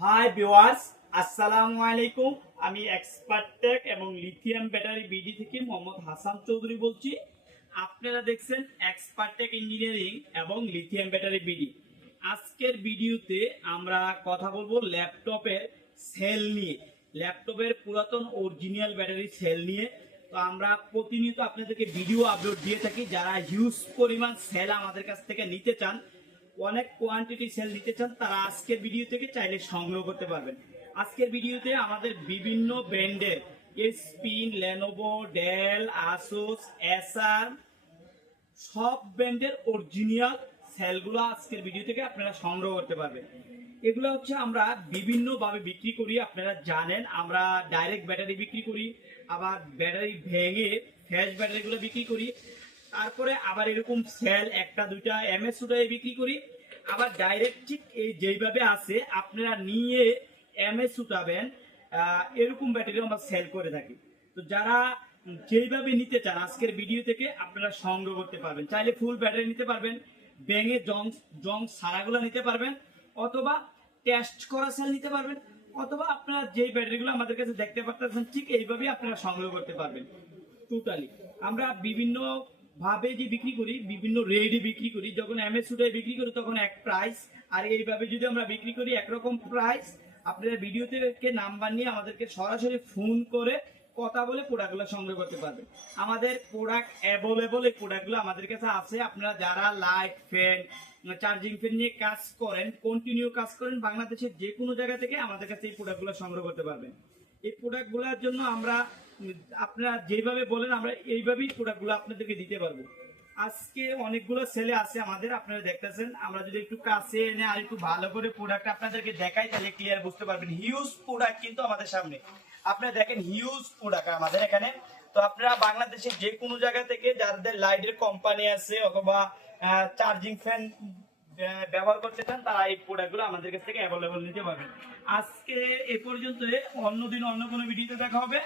Hi viewers আসসালামু আলাইকুম আমি এক্সপার্ট টেক এবং লিথিয়াম ব্যাটারি বিডি থেকে মোহাম্মদ হাসান চৌধুরী বলছি। আপনারা দেখছেন এক্সপার্ট টেক ইঞ্জিনিয়ারিং এবং লিথিয়াম ব্যাটারি বিডি আজকের ভিডিওতে আমরা কথা বলব ল্যাপটপের সেল নিয়ে। ল্যাপটপের পুরাতন অরিজিনাল ব্যাটারি সেল নিয়ে। তো আমরা প্রতিনিয়ত আপনাদেরকে ভিডিও আপলোড দিয়ে থাকি। যারা হিউজ পরিমাণ সেল আমাদের কাছ থেকে নিতে চান অনেক কোয়ান্টিটি সেল নিতে চান, তারা আজকের ভিডিও থেকে চাইলে সংগ্রহ করতে পারবেন। আজকের ভিডিওতে আমাদের বিভিন্ন ব্র্যান্ডের স্পিন লেনোভো ডেল আসুস এসআর সব ব্র্যান্ডের অরিজিনাল সেলগুলো আজকের ভিডিও থেকে আপনারা সংগ্রহ করতে পারবেন। এগুলো হচ্ছে আমরা বিভিন্নভাবে বিক্রি করি, আপনারা জানেন। আমরা ডাইরেক্ট ব্যাটারি বিক্রি করি, আবার ব্যাটারি ভেঙে ফ্যাশ ব্যাটারিগুলো বিক্রি করি। তারপরে আবার এরকম সেল একটা দুইটা এমএস সুটাই বিক্রি করি। আবার ডাইরেক্ট ঠিক এই যেইভাবে আছে আপনারা নিয়ে এমএস উঠাবেন আহ, এরকম ব্যাটারি আমরা সেল করে থাকি। তো যারা যেইভাবে নিতে চান আজকের ভিডিও থেকে আপনারা সংগ্রহ করতে পারবেন। চাইলে ফুল ব্যাটারি নিতে পারবেন ব্যাঙে জং জং সারাগুলো নিতে পারবেন অথবা টেস্ট করা সেল নিতে পারবেন অথবা আপনারা যেই ব্যাটারিগুলো আমাদের কাছে দেখতে পারতেছেন ঠিক এইভাবেই আপনারা সংগ্রহ করতে পারবেন টোটালি আমরা বিভিন্ন ভাবে যে বিক্রি করি, বিভিন্ন রেটে বিক্রি করি, যখন এমএস সুটায় বিক্রি করি তখন এক প্রাইস আর এইভাবে যদি আমরা বিক্রি করি একরকম প্রাইস আপনারা ভিডিও থেকে নাম্বার নিয়ে আমাদেরকে সরাসরি ফোন করে কথা বলে প্রোডাক্টগুলো সংগ্রহ করতে পারবেন। আমাদের প্রোডাক্ট অ্যাভেলেবল এই প্রোডাক্টগুলো আমাদের কাছে আছে। আপনারা যারা লাইট ফ্যান চার্জিং ফ্যান নিয়ে কাজ করেন কন্টিনিউ কাজ করেন, বাংলাদেশের যে কোনো জায়গা থেকে আমাদের কাছে এই প্রোডাক্টগুলো সংগ্রহ করতে পারবেন। এই প্রোডাক্টগুলোর জন্য আমরা আপনারা যেভাবে বলেন, আমরা এইভাবেই প্রোডাক্টগুলো আপনাদেরকে দিতে পারব। আজকে অনেকগুলো ছেলে আছে আমাদের, আপনারা দেখতেছেন। আমরা যদি একটু কাছে এনে আর একটু ভালো করে প্রোডাক্ট আপনাদেরকে দেখাই, তাহলে ক্লিয়ার বুঝতে পারবেন। হিউজ প্রোডাক্ট কিন্তু আমাদের সামনে। আপনারা দেখেন হিউজ প্রোডাক্ট আমাদের এখানে। তো আপনারা বাংলাদেশের যে কোনো জায়গা থেকে যাদের লাইটের কোম্পানি আছে অথবা চার্জিং ফ্যান ব্যবহার করতে চান, তারা এই প্রোডাক্টগুলো আমাদের কাছ থেকে অ্যাভেলেবল নিতে পারবেন। আজকে এ পর্যন্ত অন্যদিন অন্য কোনো ভিডিওতে দেখা হবে।